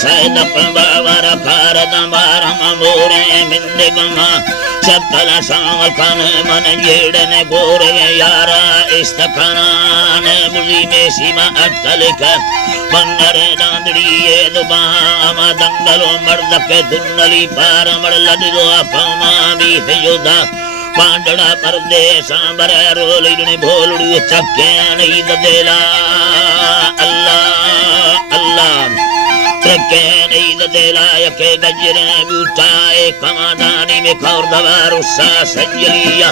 सैद बावर भारत बारम मोरे मिंदिगमा चक्कल सावकन मन जेड़ने गोरे यारा इस्तखनान बुरी में सीमा अटकल का बंगरे डांदड़ी ये दुबाम दंगलो मर्द के दुन्नली पार मर लड़ो अफमा भी योदा पांडड़ा परदेश सांबर रोली ने भोलड़ू चक्के नहीं ददेला अल्लाह अल्लाह चक्के नहीं ददेला यके गजरे बूटाए कमादानी में खौर दवार उस्सा सजलिया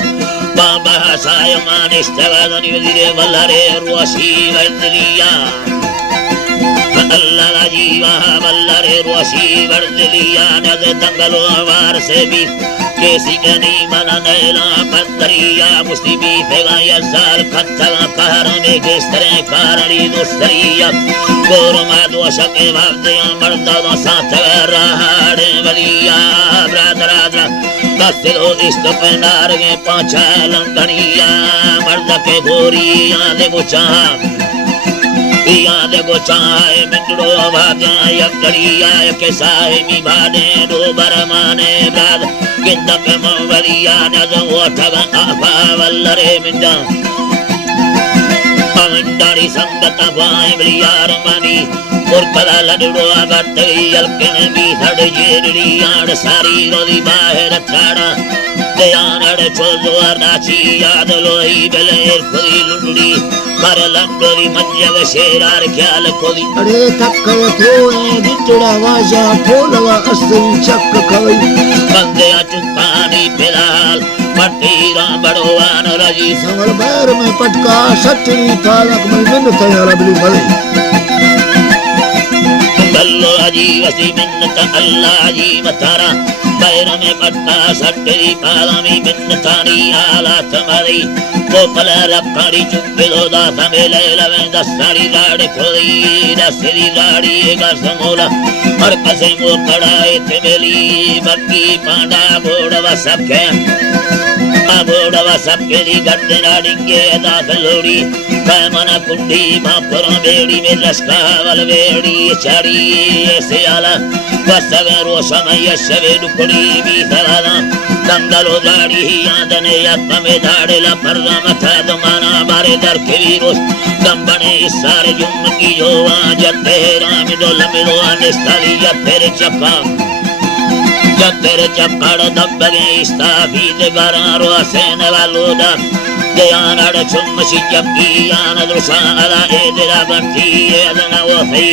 बाबा सायमान इस्तवादनी वजीरे वल्लरे रुआसी वंदलिया अल्लाह जीवा वल्लरे रुआसी वंदलिया नद दंगलो वार से भी केसी गनी मना नैला पत्तरिया मुस्लिमी फेगा यज़ार खत्तला कहर में गेस्तरे कारणी दुस्तरिया गोरमा दोषके भावदया मर्दा दो साथ राहड़े वलिया ब्रादरादरा कस्तिलो इस्तपनार के पांचा लंदनिया मर्द के गोरिया दे गुचाहा याद गोचाए मिंडो वाद्या यकड़िया के साहिमी भाने दो बरमाने ब्राद गिंद पे मवलिया नजो ठगा आफा वल्लरे मिंडा मिंडारी संगत वाए बलियार मानी पुरकला लडड़ो आगत यलकन भी धड़ जेड़ी याड सारी रोदी बाहर छाड़ा दयानड़ छोदो नाची याद लोई बेलेर खुदी लुंडी कर लंडोरी मंजग शेरार ख्याल कोदी अरे तक तो दिटड़ा वाजा फोलवा असरी चक खवई बंदे चुपानी फिलहाल पट्टीरा बड़वान रजी संवर बैर में पटका सच्ची तालक में मिन्नत रबली भले बल्लो अजी वसी मिन्नत अल्लाह जी मतारा बैर में पटका सट्टी पाला में मिन्नतानी आला तुम्हारी कोपल रखड़ी चुप्पिलो दा समेले लवे दसारी लाड़ खोली दसरी लाड़ी का समोला और कसे मो कड़ाए तेमेली बक्की पांडा बोड़वा सबके बोड़वा सबके ली गड्ढे नाडिंगे दास लोड़ी पैमना कुंडी भापुरा बेड़ी में रस्का वल बेड़ी चाड़ी ऐसे आला वसवे रोशम यशवे दुखड़ी भी सरादा दंगलो दाड़ी यादने यत्म में दाड़े ला पर्दा मथा दमाना बारे दर के वीरोस दंबने सारे जुम्म की जोवा जत्ते राम दो लमिलो अनिस्ताली जत्ते चक्का जत्ते चक्कर दबगे इस्ताफी दे गरारो सेन वालोदा दयान अड़ चुम्म सी जक्की यान दुसा अला एदरा बंटी एदना वो फई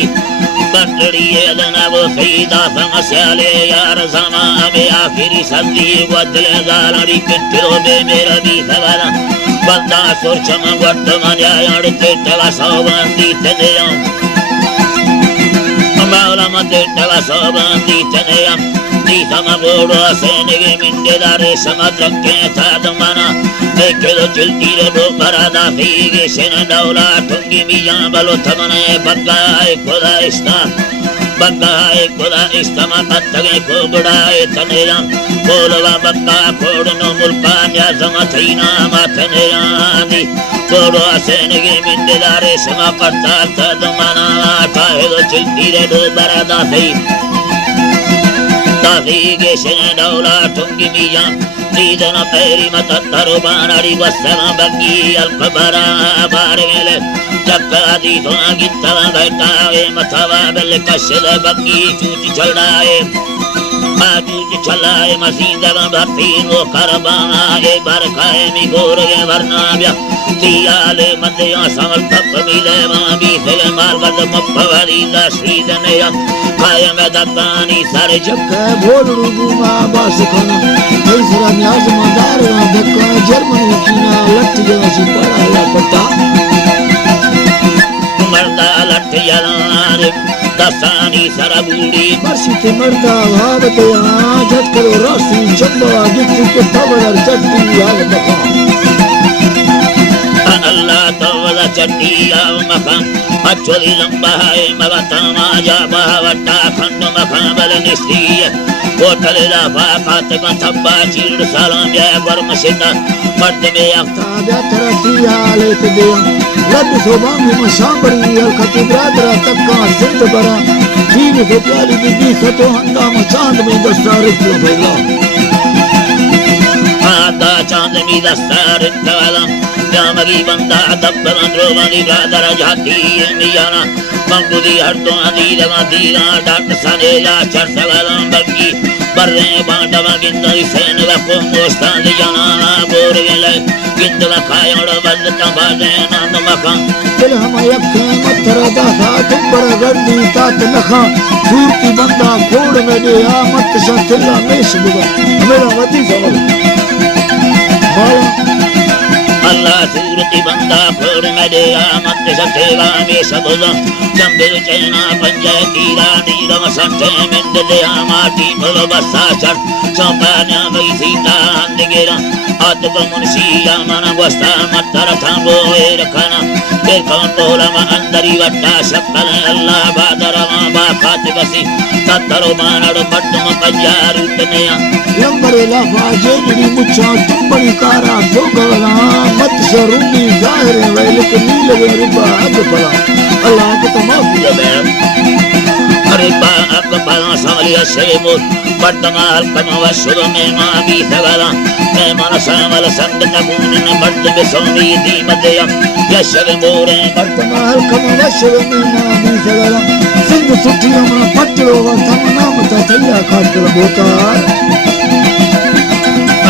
बंटड़ी एदना वो फई दाफंग स्याले यार जमा में आखिरी सदी वदले गालड़ी किट्ठो बे मेरा भी सवाला बंदा सोचम वट मन्या अड़ते तवा सौबंदी तदेया मावला मते तवा सौबंदी तदेया sama bodo senege minde dare samadrakke tadmana dekelo chiltire do parada fige sena daula tungi miya balo tamane baggae koda istama pattage kobudae taneya bolwa bagga kodno mulkan ya zamatina matneya di bodo senege minde dare samapatta tadmana kahelo chiltire do parada fige तावीगे शेने डौला Tungi मिया नीदना पैरी मत धरो बानारी वस्समा बंगी अलकबरा बारेले चक्कादी धोना गित्तवा बैठावे मथवा बेले कशल बंगी चूची चलाए चूची चलाए मसीदवा भक्ति वो करबाना ये बरखाए मी गोरे वरनाव्या तियाले मध्या समल तप मिले मांगी फिले मार्गद मप्पवरी दश्रीदनेया खाए में दत्तानी सारे चक्का भोलड़ू गुमा बास खाना तीसरा न्याज मदार धक्का जर्मनी कीना लट जैसी पड़ा या पट्टा मर्दा लट जलाने दसानी सरबूड़ी बरसित मर्दा भावते यहाँ झटकरो रास्ती चंबा गिट्टी के तबड़र चट्टी याद बका अल्लाह तवला चट्टी याव मकाम अच्छोली लंबा है मगतामा जा बहावटा खंड मकाम बल निस्तीय कोटल लाफा कात का थब्बा चीड़ सालाम या वर्म सिता मर्द में अख्ता ताब्या तरती आले ते लद सोबांग मशाबरी अलखत ब्रादरा तक्का जिंद बरा जीव से प्यारी बीबी सतो हंदा चांद में दस्ता रिश्ते फैला आदा चांद में दस्ता रिश्ते वाला जामगी बंदा दब्बर द्रोवानी ब्रादरा जाती मियाना मंगुदी हरतो आदि लगा दीरा डाट सनेला चर्च वाला बग्गी बर्रे बांडवा गिंदरी सेन वको मोस्तान जाना बोर गेले गिंदला खायोड़ बल्ता बाजे नंद मखा दिल हम यक मत्थर दासा तुबर गर्दी तात नखा सूरती बंदा खोड़ में दे आ मत शतिला मेश बुगा मेरा वती सवल अल्लाह सूरती बंदा खोड़ में दे आ मत शतिला मेश बुगा जंबिल चैना पंचायतीरा नीरम संते मिंद दे आ माटी भलो बसा चढ़ संपाना मई सीता अंधेरा आतुक मुंशिया मन गोस्ता मत्तर थांबो रखना फिर कौन बोला मा अंदरी वट्टा शक्ल अल्लाह बादरा मा बाखात बसी तत्तरो मानड़ मट्टम पंजारू तनया लंबरे लाफा जेडी मुच्छा तुंबड़ी कारा जोगवला मत शरूनी जाहिर वैलक नील वे रिबा अग पला अल्लाह को तो माफ किया अरे बाप बाला सालिया शेमो पट्टमाल कमवा शुभ में मां भी सवाला मैं मन सामल संग तबून न मर्द बेसोमी दी मदया यशव मोरे पट्टमाल कमवा शुभ में मां भी सवाला सिंध सुठियों में पट्टो व तमना मत तैया खातर बोता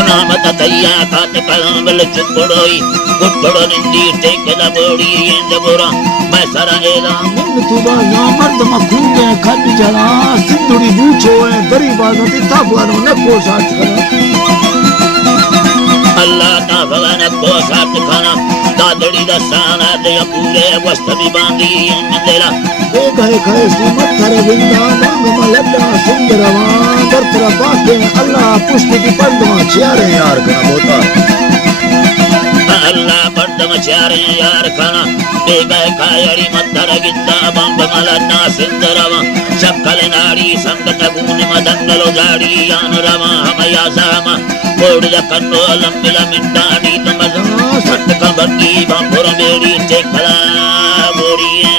नामत तैया खाते कलंबल चुपड़ोई गुट्टड़ो निंदी टेकला बोड़ी एंद बोरा मैं सरा एला मुन तुबा या मर्द मखूगे खट जला सिंधुड़ी बूछो है गरीबा नती ताफवानो न को साथ करा अल्लाह ता भगवान को साथ खाना दादड़ी दा साना दे पूरे वस्त भी बांधी मंदेला दे गए गए सी मत्थर विंदा मांग मलड्डा सुंदरवा बरतरा बाके अल्लाह पुष्ट की पर्दमा चियारे यार का बोता अल्लाह पर्दम चारे यार खाना दे गए कायड़ी मत्थर गिंदा बंब मलड्डा सुंदरवा शक्ल नाड़ी संगत गुण मदंगलो जाड़ी यान रवा हमया सामा कोड़ कन्नो लंबिला मिंडाड़ी तमजा सट कबकी बांपुर बेड़ी टेकला बोड़िए